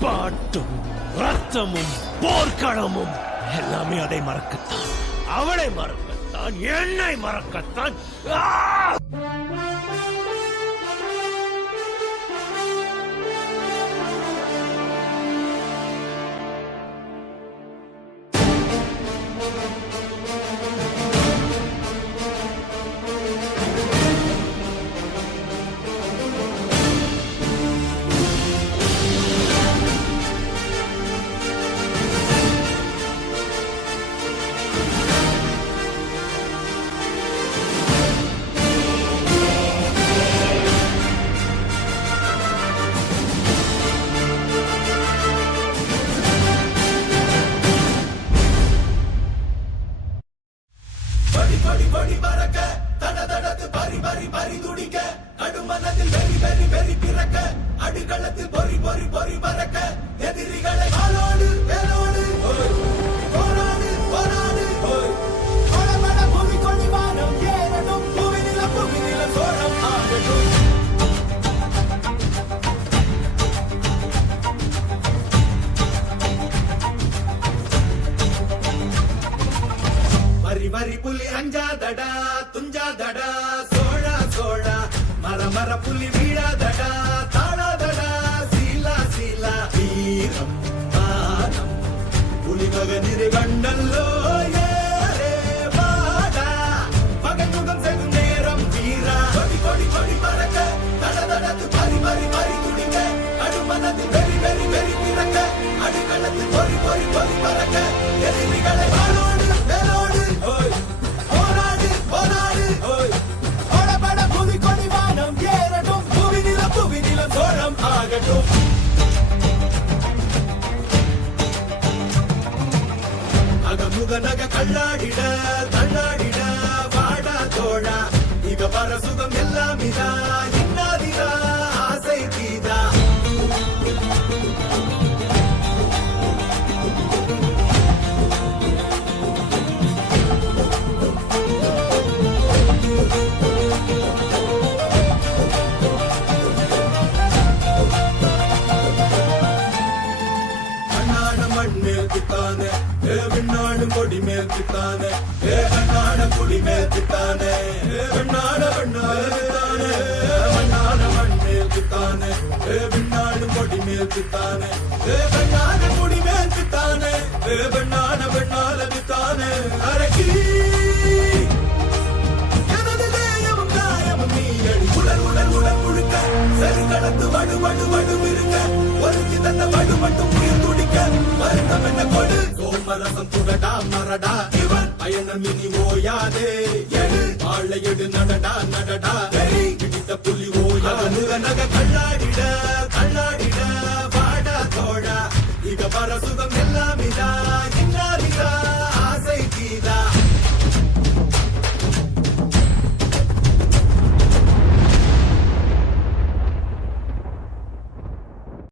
பாட்டும் ரத்தமும் போர்க்களமும் எல்லாமே அதை மறக்கத்தான், அவளை மறக்கத்தான், என்னை மறக்கத்தான். வரி புலி அஞ்சாதடா துஞ்சாதடா சோழா சோழா மர மர புலி வீழாதடா தாழாதடா சீலா சீலா வீரம் மானம் புலி மகனிரு கண்டல்லோ ஏரே வாடா மகன் முகம் செல்லும் நேரம் வீரா கொடி கொடி கொடி பறக்க தட தடத்து பறி பறி பறி துடிக்க கடுமனத்தில் வெறி வெறி வெறி பிறக்க அடிக்களத்தில் பொறி பொறி பொறி பறக்க எதிரிகளை வாழோடு வேலோடு போராடு போராடு ஓடபட புவி கொடி வானம் ஏறட்டும் புவி நிலம் சோழம் ஆகட்டும். அகமுக நக கல்லாடிட தள்ளாடிட வாடா தோழா இக பர சுகம் எல்லாம் இதா இன்னாதிரா ஆசை தீதா கொடி மேல் பித்தானே கண்ணான குடி மேல் பித்தானே கண்ணான வண்ணானே மண்ணான மண் மேல் பித்தானே விண்ணாடு கொடி மேல் பித்தானே கண்ணான குடி மேல் பித்தானே பெண்ணான பெண்ணால பித்தானே அரக்கி எனது தேயமும் காயமும் நீ அடி உடல் உடல் உடல் முழுக்க சரி கடந்து வடு வடு வடு இருக்க ஒருத்தி தந்த வடு மட்டும் உயிர் துடிக்க வருத்தம் என்ன கொடு சோமரசம் துடடா மரடா இவன் பயணம் இனி ஓயாதே எடு வாழை எடு நடடா நடடா பிடித்த புலி ஓயா நக கல்லாடிட